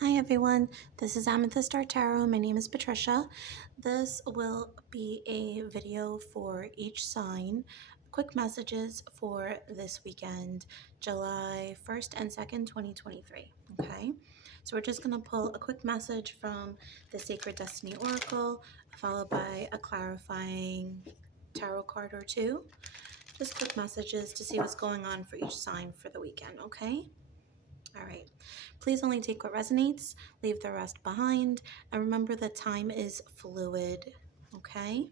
Hi everyone, this is Amethyst Star Tarot. My name is Patricia. This will be a video for each sign. Quick messages for this weekend, July 1st and 2nd, 2023. Okay, so we're just going to pull a quick message from the Sacred Destiny Oracle, followed by a clarifying tarot card or two. Just quick messages to see what's going on for each sign for the weekend, okay? All right. Please only take what resonates, leave the rest behind, and remember that time is fluid, okay?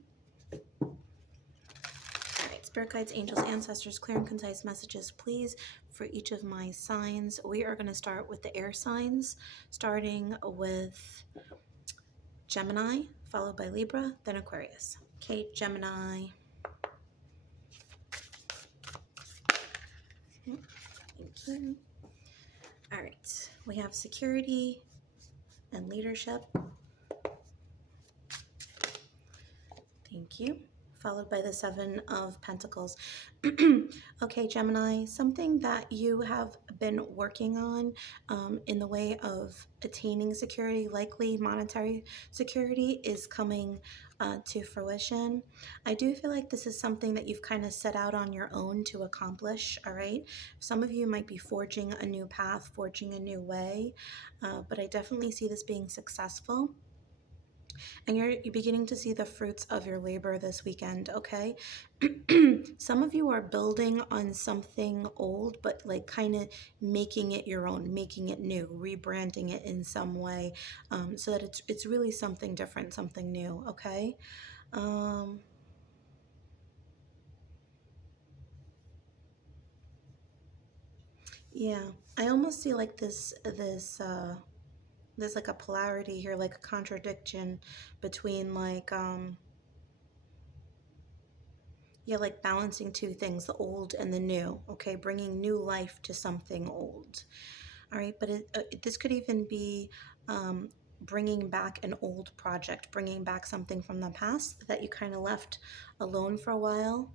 All right. Spirit guides, angels, ancestors, clear and concise messages, please, for each of my signs. We are going to start with the air signs, starting with Gemini, followed by Libra, then Aquarius. Okay, Gemini. Thank you. All right. We have security and leadership. Thank you. Followed by the Seven of Pentacles. Okay, Gemini, something that you have been working on in the way of attaining security, likely monetary security, is coming to fruition. I do feel like this is something that you've kind of set out on your own to accomplish, all right? Some of you might be forging a new path, forging a new way, but I definitely see this being successful. And you're beginning to see the fruits of your labor this weekend, okay? Some of you are building on something old, but like kind of making it your own, making it new, rebranding it in some way, so that it's really something different, something new, okay? Yeah, I almost see like there's like a polarity here, like a contradiction between like yeah, like balancing two things, the old and the new, okay? Bringing new life to something old, all right? But this could even be bringing back an old project, bringing back something from the past that you kind of left alone for a while.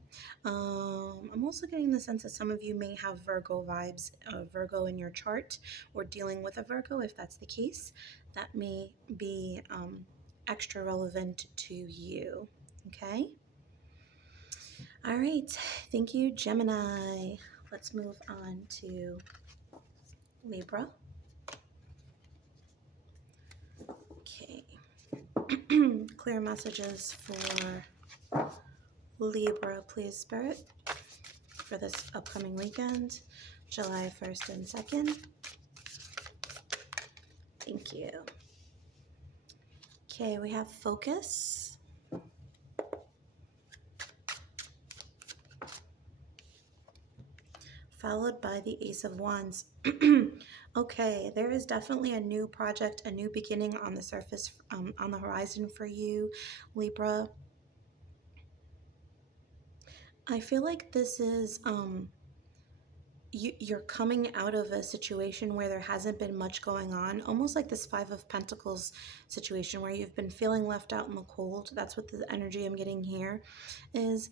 I'm also getting the sense that some of you may have Virgo vibes, Virgo in your chart, or dealing with a Virgo. If that's the case, that may be extra relevant to you, okay? All right, thank you, Gemini. Let's move on to Libra. Okay, clear messages for Libra, please, Spirit, for this upcoming weekend, July 1st and 2nd. Thank you. Okay, we have focus. Followed by the Ace of Wands. Okay, there is definitely a new project, a new beginning on the surface, on the horizon for you, Libra. I feel like this is you're coming out of a situation where there hasn't been much going on, almost like this Five of Pentacles situation where you've been feeling left out in the cold. That's what the energy I'm getting here is.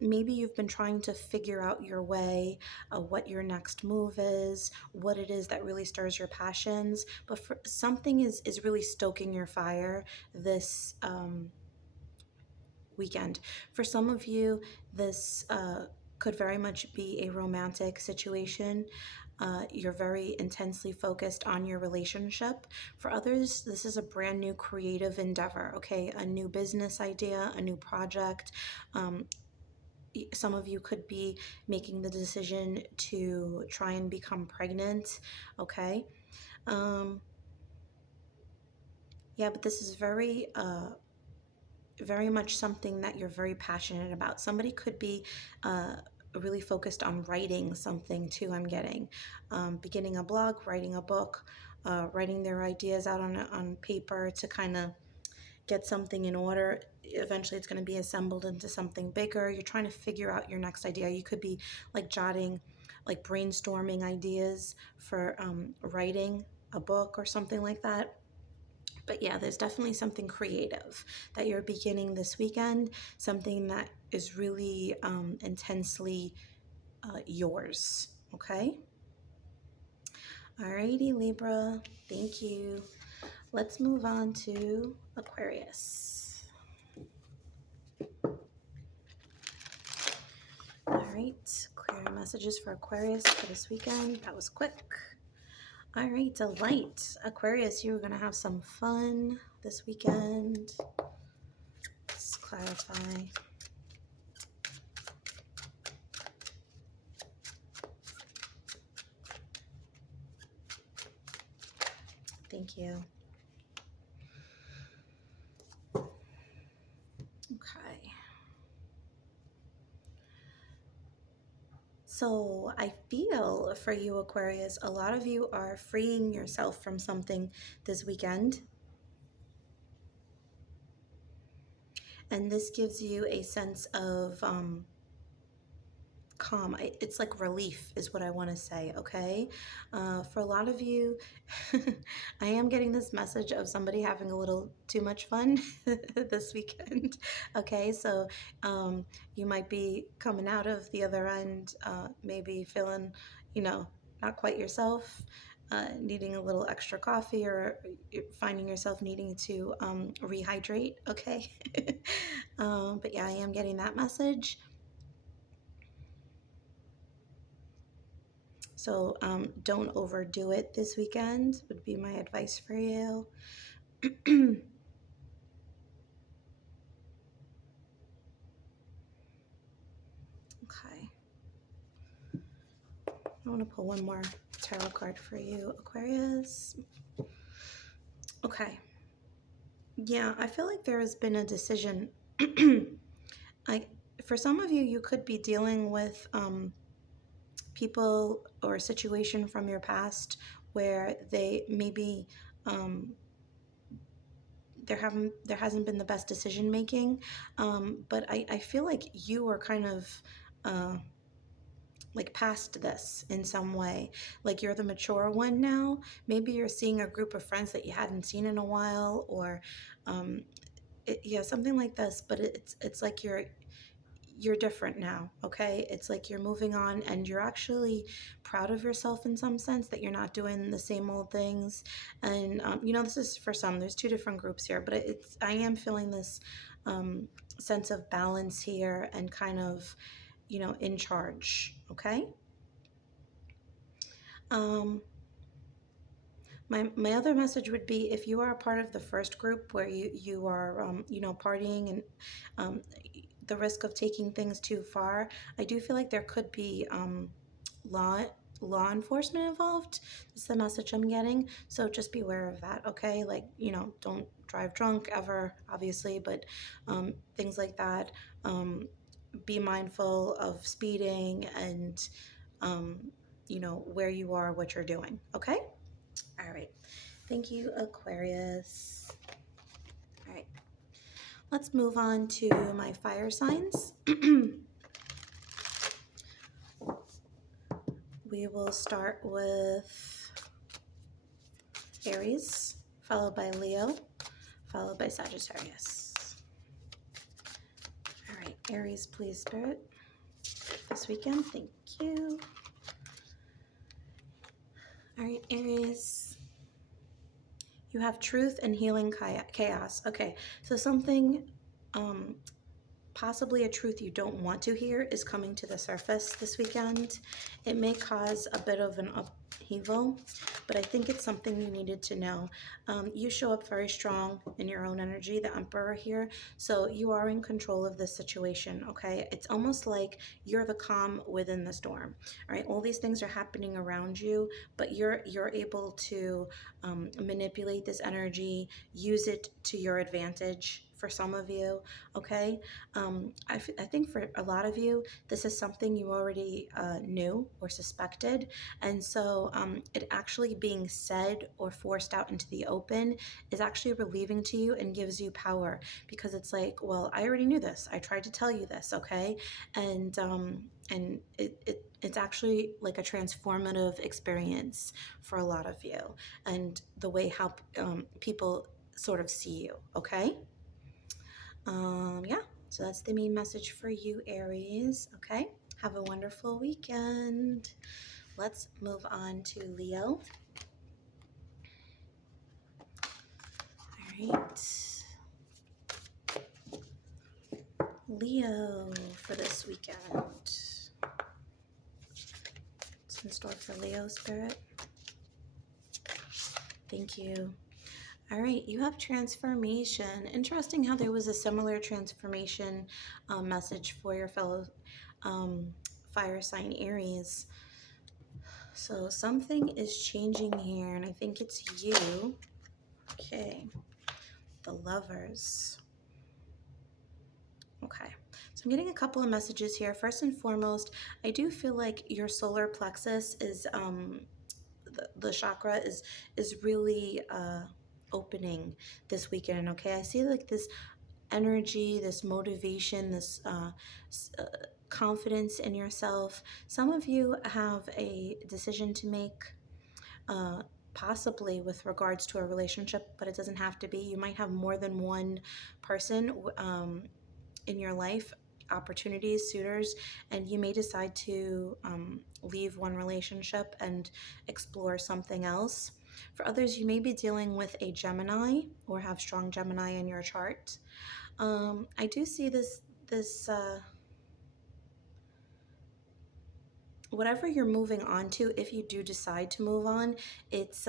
Maybe you've been trying to figure out your way, what your next move is, what it is that really stirs your passions, but something is really stoking your fire this weekend. For some of you, this could very much be a romantic situation. You're very intensely focused on your relationship. For others, this is a brand new creative endeavor, okay? A new business idea, a new project. Some of you could be making the decision to try and become pregnant, okay? Yeah, but this is very much something that you're very passionate about. Somebody could be really focused on writing something too, I'm getting. Beginning a blog, writing a book, writing their ideas out on paper to kind of get something in order. Eventually it's going to be assembled into something bigger. You're trying to figure out your next idea. You could be like jotting, like brainstorming ideas for writing a book or something like that. But yeah, there's definitely something creative that you're beginning this weekend, something that is really intensely yours, okay? Alrighty, Libra. Thank you. Let's move on to Aquarius. All right, clear messages for Aquarius for this weekend. That was quick. All right, delight. Aquarius, you're going to have some fun this weekend. Let's clarify. Thank you. Okay. So I feel for you, Aquarius, a lot of you are freeing yourself from something this weekend. And this gives you a sense of calm. It's like relief is what I want to say, okay? For a lot of you, I am getting this message of somebody having a little too much fun this weekend, okay? So you might be coming out of the other end, maybe feeling, you know, not quite yourself, needing a little extra coffee, or finding yourself needing to rehydrate, okay? But yeah, I am getting that message. So don't overdo it this weekend would be my advice for you. Okay. I want to pull one more tarot card for you, Aquarius. Okay. Yeah, I feel like there has been a decision. For some of you, you could be dealing with people or a situation from your past where they maybe there hasn't been the best decision making, but I feel like you are kind of like past this in some way. Like you're the mature one now. Maybe you're seeing a group of friends that you hadn't seen in a while, or yeah, something like this. But it's like you're different now, okay? It's like you're moving on, and you're actually proud of yourself in some sense that you're not doing the same old things. And you know, this is for some. There's two different groups here, but I am feeling this sense of balance here, and kind of, you know, in charge, okay? My other message would be, if you are a part of the first group where you are you know, partying and the risk of taking things too far, I do feel like there could be law law enforcement involved. That's the message I'm getting. So just be aware of that, okay? Like, you know, don't drive drunk ever, obviously, but things like that. Be mindful of speeding, and you know, where you are, what you're doing, okay? All right. Thank you, Aquarius. All right. Let's move on to my fire signs. We will start with Aries, followed by Leo, followed by Sagittarius. All right, Aries, please, Spirit, this weekend. Thank you. All right, Aries. You have truth and healing chaos. Okay, so something, possibly a truth you don't want to hear, is coming to the surface this weekend. It may cause a bit of an upheaval, but I think it's something you needed to know. You show up very strong in your own energy, the Emperor here, so you are in control of this situation, okay? It's almost like you're the calm within the storm, right? All these things are happening around you, but you're able to manipulate this energy, use it to your advantage for some of you, okay? I think for a lot of you, this is something you already knew or suspected. And so it actually being said or forced out into the open is actually relieving to you and gives you power, because it's like, well, I already knew this. I tried to tell you this, okay? And it's actually like a transformative experience for a lot of you, and the way how people sort of see you, okay? Yeah, so that's the main message for you, Aries, okay? Have a wonderful weekend. Let's move on to Leo. right. Leo for this weekend. What's in store for Leo, Spirit? Thank you. All right, you have transformation. Interesting how there was a similar transformation message for your fellow fire sign Aries. So something is changing here, and I think it's you. Okay, the Lovers. Okay, so I'm getting a couple of messages here. First and foremost, I do feel like your solar plexus is the chakra is really opening this weekend. Okay, I see like this energy, this motivation, this confidence in yourself. Some of you have a decision to make, possibly with regards to a relationship, but it doesn't have to be. You might have more than one person in your life, opportunities, suitors, and you may decide to leave one relationship and explore something else. For others, you may be dealing with a Gemini or have strong Gemini in your chart. I do see this whatever you're moving on to, if you do decide to move on, it's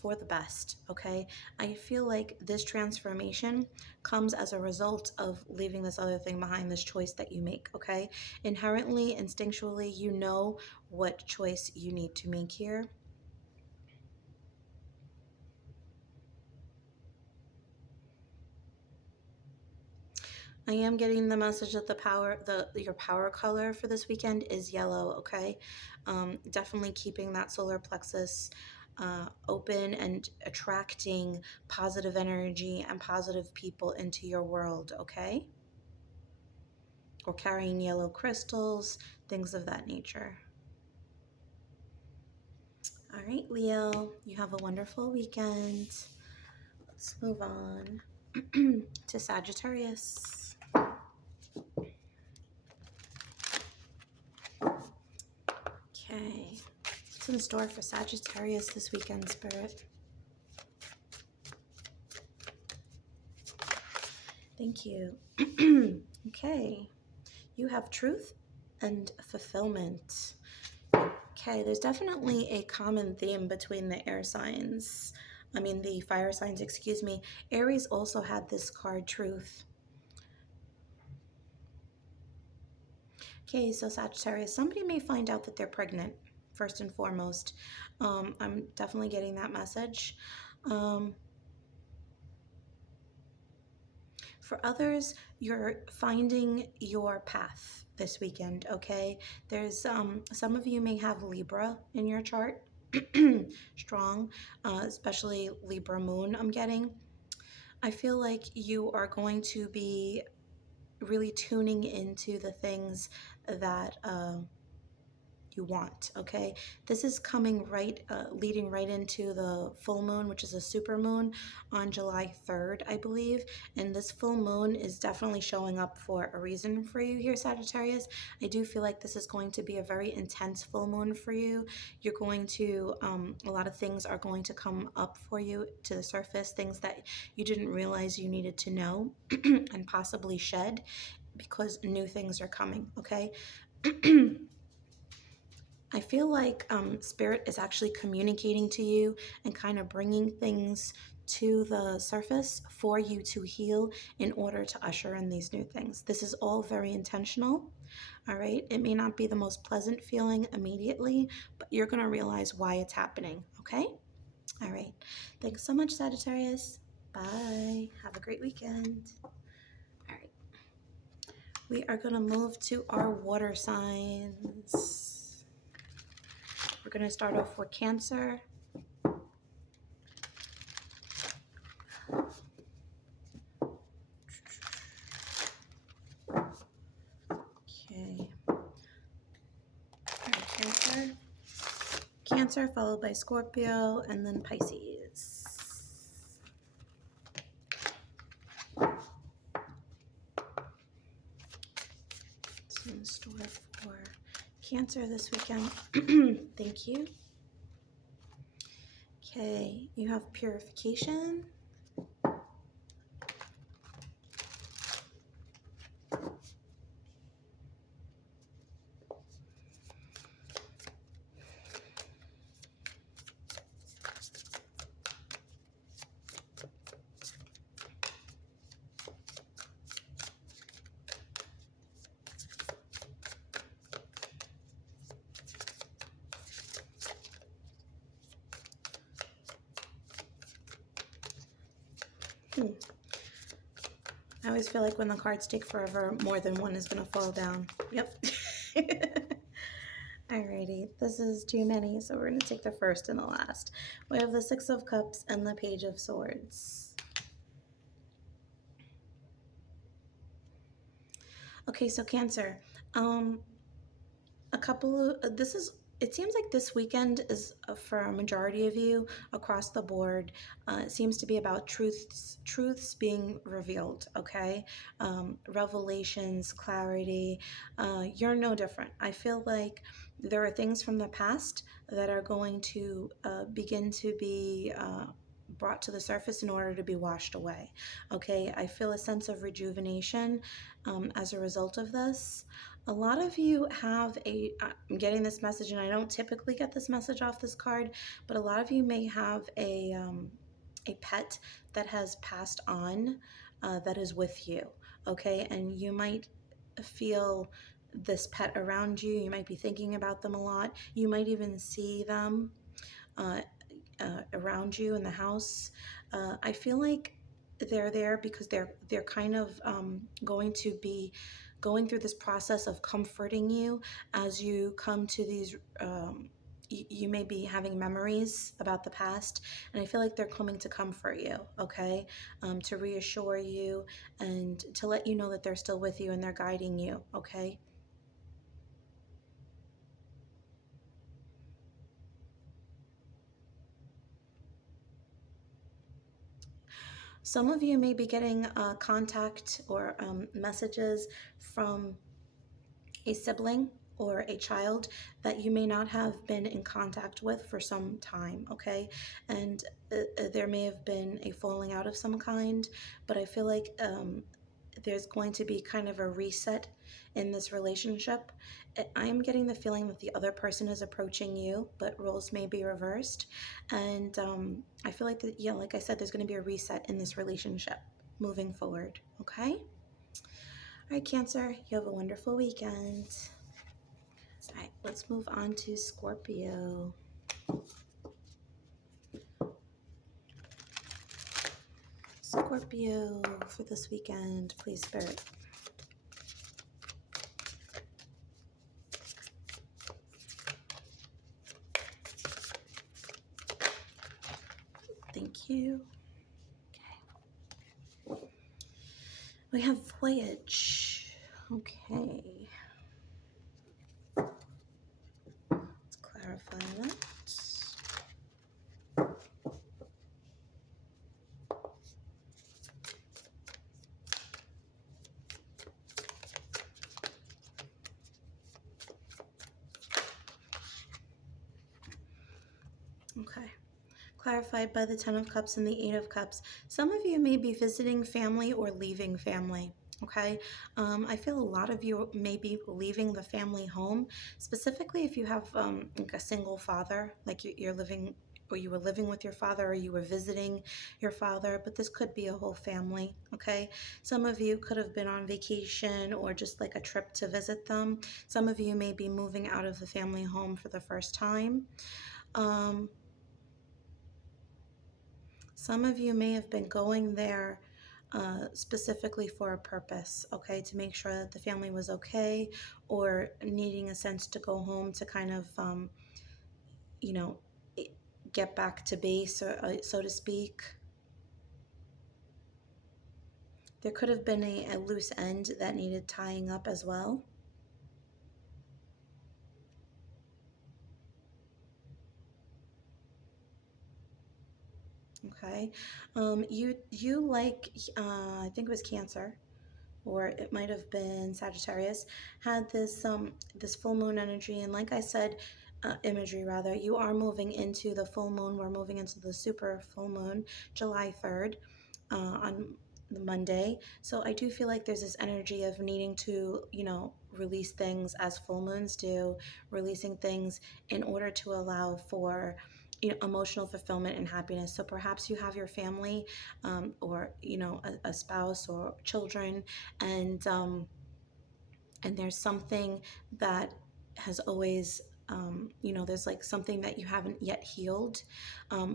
for the best. Okay, I feel like this transformation comes as a result of leaving this other thing behind, this choice that you make. Okay, inherently, instinctually, you know what choice you need to make here. I am getting the message that your power color for this weekend is yellow. Okay, definitely keeping that solar plexus open and attracting positive energy and positive people into your world. Okay, or carrying yellow crystals, things of that nature. All right, Leo, you have a wonderful weekend. Let's move on to Sagittarius. Okay, what's in store for Sagittarius this weekend, Spirit? Thank you. Okay, you have truth and fulfillment. Okay, there's definitely a common theme between the air signs. The fire signs, excuse me. Aries also had this card, truth. Okay, so Sagittarius, somebody may find out that they're pregnant, first and foremost. I'm definitely getting that message. For others, you're finding your path this weekend, okay? There's some of you may have Libra in your chart, strong, especially Libra moon I'm getting. I feel like you are going to be really tuning into the things that you want. Okay, this is coming leading right into the full moon, which is a super moon on July 3rd, I believe. And this full moon is definitely showing up for a reason for you here, Sagittarius. I do feel like this is going to be a very intense full moon for you. You're going to a lot of things are going to come up for you to the surface, things that you didn't realize you needed to know and possibly shed, because new things are coming. Okay. I feel like Spirit is actually communicating to you and kind of bringing things to the surface for you to heal in order to usher in these new things. This is all very intentional, all right? It may not be the most pleasant feeling immediately, but you're going to realize why it's happening, okay? All right. Thanks so much, Sagittarius. Bye. Have a great weekend. All right. We are going to move to our water signs. We're going to start off with Cancer. Okay. All right, Cancer. Cancer followed by Scorpio and then Pisces. What's in store for Cancer this weekend? Thank you. Okay, you have purification. I always feel like when the cards take forever, more than one is going to fall down. Yep. Alrighty, this is GEMINI, so we're going to take the first and the last. We have the Six of Cups and the Page of Swords. Okay, so Cancer. It seems like this weekend is for a majority of you across the board. It seems to be about truths being revealed, okay? Revelations, clarity. You're no different. I feel like there are things from the past that are going to begin to be brought to the surface in order to be washed away, okay? I feel a sense of rejuvenation as a result of this. A lot of you have I'm getting this message, and I don't typically get this message off this card, but a lot of you may have a pet that has passed on that is with you, okay? And you might feel this pet around you. You might be thinking about them a lot. You might even see them around you in the house. I feel like they're there because they're kind of going to be going through this process of comforting you as you come to these you may be having memories about the past, and I feel like they're coming to comfort you, okay? To reassure you and to let you know that they're still with you and they're guiding you, okay? Some of you may be getting contact or messages from a sibling or a child that you may not have been in contact with for some time, okay? And there may have been a falling out of some kind, but I feel like there's going to be kind of a reset in this relationship. I am getting the feeling that the other person is approaching you, but roles may be reversed. And I feel like, yeah, like I said, there's going to be a reset in this relationship moving forward, okay? All right, Cancer, you have a wonderful weekend. All right, let's move on to Scorpio. Scorpio for this weekend, please, Spirit. Thank you. Okay. We have Voyage. Okay. Let's clarify that. Okay. Clarified by the Ten of Cups and the Eight of Cups. Some of you may be visiting family or leaving family. Okay, I feel a lot of you may be leaving the family home, specifically if you have like a single father, like you're living, or you were living with your father, or you were visiting your father, but this could be a whole family, okay? Some of you could have been on vacation or just like a trip to visit them. Some of you may be moving out of the family home for the first time. Some of you may have been going there specifically for a purpose, okay, to make sure that the family was okay, or needing a sense to go home to kind of, you know, get back to base, or, so to speak. There could have been a loose end that needed tying up as well. Okay, you like I think it was Cancer, or it might have been Sagittarius, had this full moon energy, and like I said, imagery rather, you are moving into the full moon. We're moving into the super full moon, July 3rd, on the Monday. So I do feel like there's this energy of needing to, release things as full moons do, releasing things in order to allow for emotional fulfillment and happiness. So perhaps you have your family, or a spouse or children, and there's something that has always you know, there's like something that you haven't yet healed,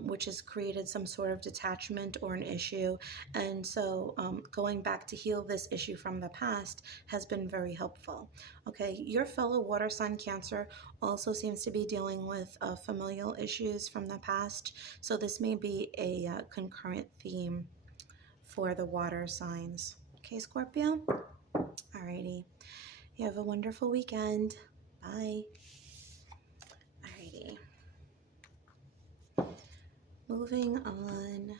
which has created some sort of detachment or an issue. And so going back to heal this issue from the past has been very helpful. Okay, your fellow water sign Cancer also seems to be dealing with familial issues from the past. So this may be a concurrent theme for the water signs. Okay, Scorpio? Alrighty. You have a wonderful weekend. Bye. Alrighty. Moving on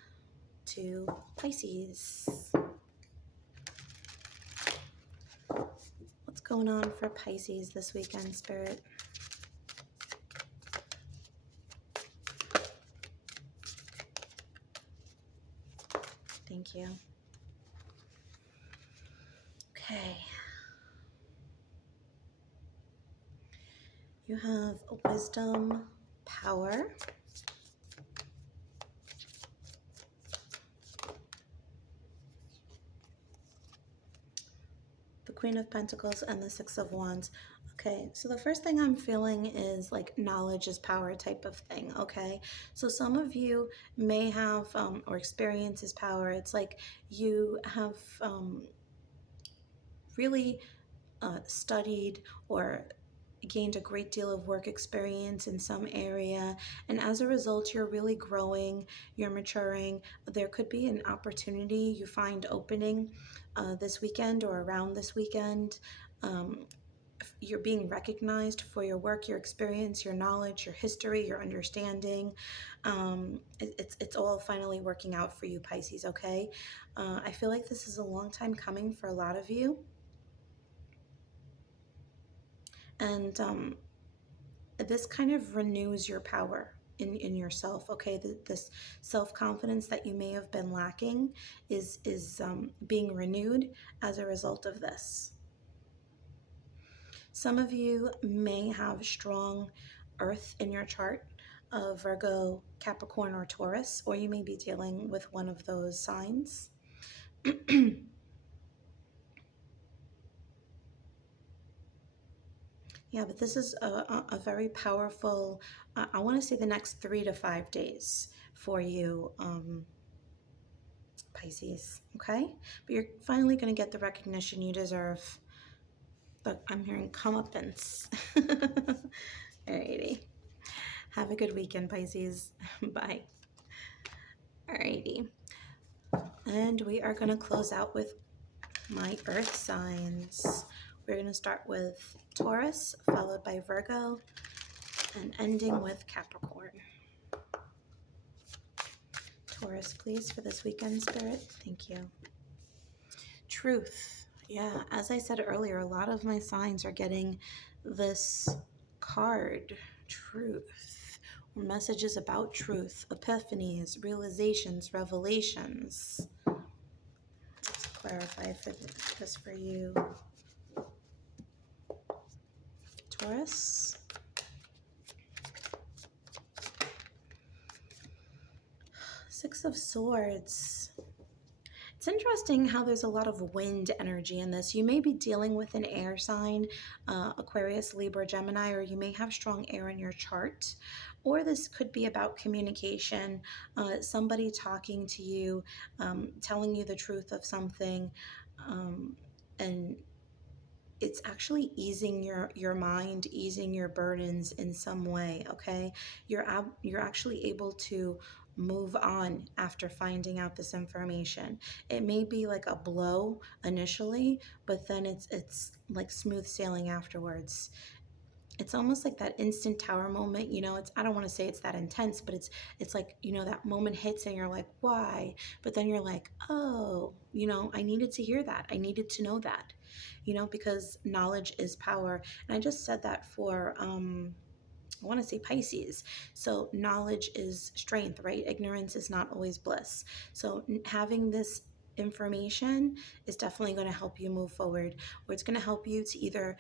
to Pisces. What's going on for Pisces this weekend, Spirit? Thank you. Okay. You have wisdom, power. The Queen of Pentacles and the Six of Wands. Okay, so the first thing I'm feeling is like knowledge is power type of thing, okay? So some of you may have, or experience is power. It's like you have really studied or gained a great deal of work experience in some area, and as a result you're really growing, you're maturing. There could be an opportunity you find opening this weekend or around this weekend. You're being recognized for your work, your experience, your knowledge, your history, your understanding. It's all finally working out for you, Pisces, okay? I feel like this is a long time coming for a lot of you. And this kind of renews your power in yourself, okay? This self-confidence that you may have been lacking is being renewed as a result of this. Some of you may have strong earth in your chart, Virgo, Capricorn, or Taurus, or you may be dealing with one of those signs. Yeah, but this is a very powerful, I want to say the next 3 to 5 days for you, Pisces, okay? But you're finally going to get the recognition you deserve. But I'm hearing comeuppance. Alrighty. Have a good weekend, Pisces. Bye. Alrighty. And we are going to close out with my earth signs. We're going to start with Taurus, followed by Virgo, and ending with Capricorn. Taurus, please, for this weekend, Spirit. Thank you. Truth. Yeah, as I said earlier, a lot of my signs are getting this card, truth, or messages about truth, epiphanies, realizations, revelations. Let's clarify this for you. Taurus. Six of Swords. It's interesting how there's a lot of wind energy in this. You may be dealing with an air sign, Aquarius, Libra, Gemini, or you may have strong air in your chart. Or this could be about communication, somebody talking to you, telling you the truth of something, and it's actually easing your mind, easing your burdens in some way, okay? You're actually able to move on after finding out this information. It may be like a blow initially, but then it's like smooth sailing afterwards. It's almost like that instant tower moment, you know. It's, I don't want to say it's that intense, but it's like, you know, that moment hits and you're like, why? But then you're like, oh, you know, I needed to hear that. I needed to know that, you know, because knowledge is power. And I just said that for I want to say Pisces. So knowledge is strength, right? Ignorance is not always bliss. So having this information is definitely going to help you move forward, or it's going to help you to either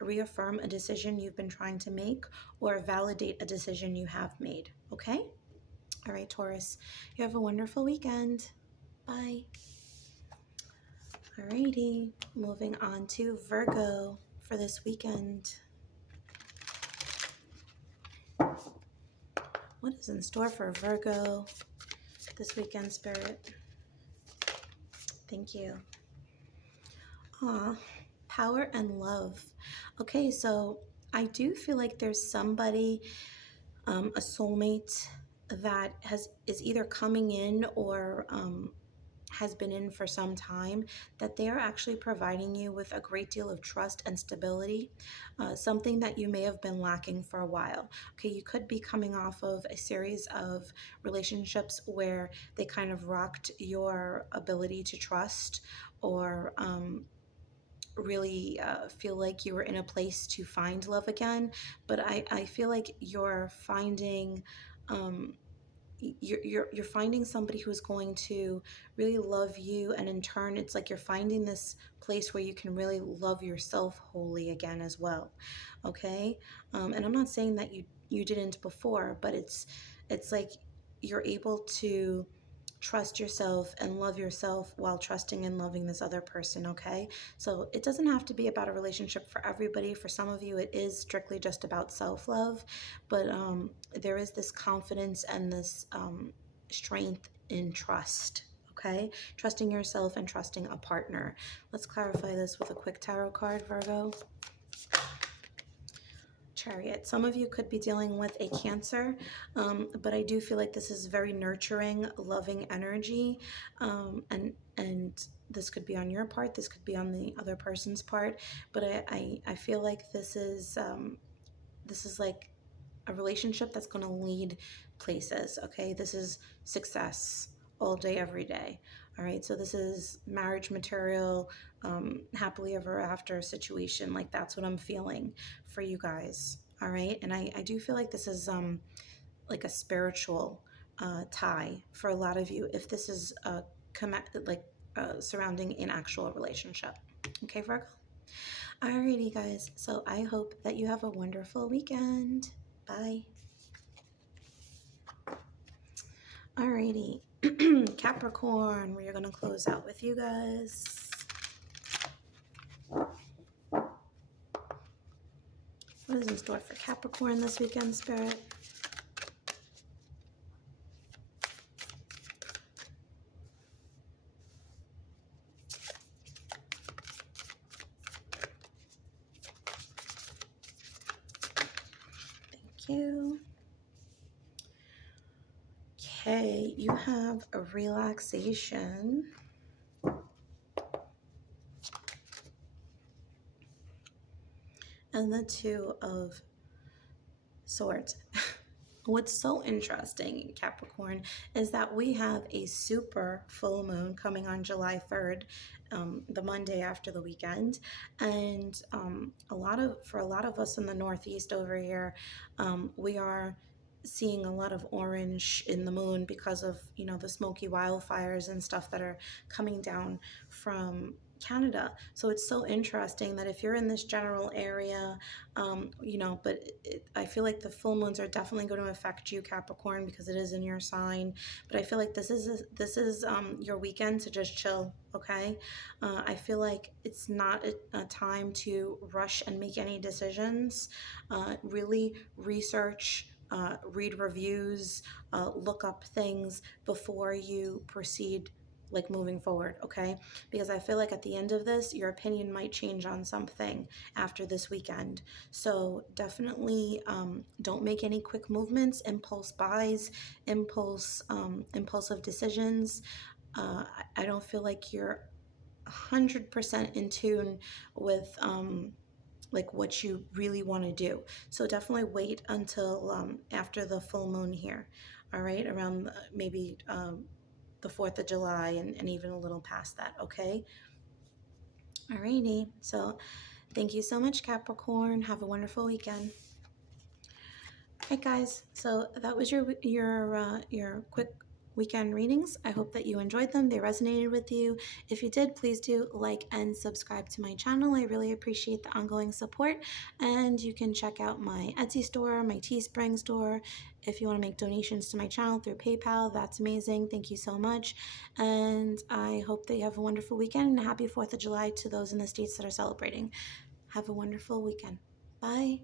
reaffirm a decision you've been trying to make or validate a decision you have made. Okay? All right, Taurus, you have a wonderful weekend. Bye. Alrighty, moving on to Virgo for this weekend. What is in store for Virgo this weekend, Spirit? Thank you. Aw, power and love. Okay, so I do feel like there's somebody, a soulmate that is either coming in or has been in for some time, that they are actually providing you with a great deal of trust and stability, something that you may have been lacking for a while. Okay, you could be coming off of a series of relationships where they kind of rocked your ability to trust, or really feel like you were in a place to find love again. But I feel like you're finding um, you're finding somebody who's going to really love you, and in turn it's like you're finding this place where you can really love yourself wholly again as well. Okay, and I'm not saying that you didn't before, but it's like you're able to trust yourself and love yourself while trusting and loving this other person. Okay, so it doesn't have to be about a relationship for everybody. For some of you it is strictly just about self-love, but there is this confidence and this strength in trust. Okay, trusting yourself and trusting a partner. Let's clarify this with a quick tarot card, Virgo. Chariot. Some of you could be dealing with a Cancer, but I do feel like this is very nurturing, loving energy, and this could be on your part, this could be on the other person's part, but I feel like this is like a relationship that's going to lead places. Okay, this is success all day, every day. All right, so this is marriage material, happily ever after situation. Like, that's what I'm feeling for you guys. All right, and I do feel like this is like a spiritual tie for a lot of you, if this is surrounding an actual relationship. Okay, Virgo. Alrighty, guys, so I hope that you have a wonderful weekend. Bye. Alrighty, Capricorn, we're going to close out with you guys. What is in store for Capricorn this weekend, Spirit? Thank you. Okay, you have a relaxation. And the Two of Swords. What's so interesting, Capricorn, is that we have a super full moon coming on July 3rd, the Monday after the weekend, and for a lot of us in the Northeast over here, we are seeing a lot of orange in the moon because of, the smoky wildfires and stuff that are coming down from Canada. So it's so interesting that if you're in this general area, but I feel like the full moons are definitely going to affect you, Capricorn, because it is in your sign. But I feel like this is your weekend to just chill. Okay, I feel like it's not a time to rush and make any decisions. Really research. Read reviews, look up things before you proceed, like moving forward. Okay, because I feel like at the end of this, your opinion might change on something after this weekend. So definitely don't make any quick movements, impulse buys, impulsive decisions. I don't feel like you're 100% in tune with like what you really want to do. So definitely wait until after the full moon here. All right, around maybe the 4th of July, and even a little past that. Okay. Alrighty. So thank you so much, Capricorn. Have a wonderful weekend. All right, guys. So that was your quick weekend readings. I hope that you enjoyed them. They resonated with you. If you did, please do like and subscribe to my channel. I really appreciate the ongoing support. And you can check out my Etsy store, my Teespring store. If you want to make donations to my channel through PayPal, that's amazing. Thank you so much. And I hope that you have a wonderful weekend, and a happy 4th of July to those in the States that are celebrating. Have a wonderful weekend. Bye.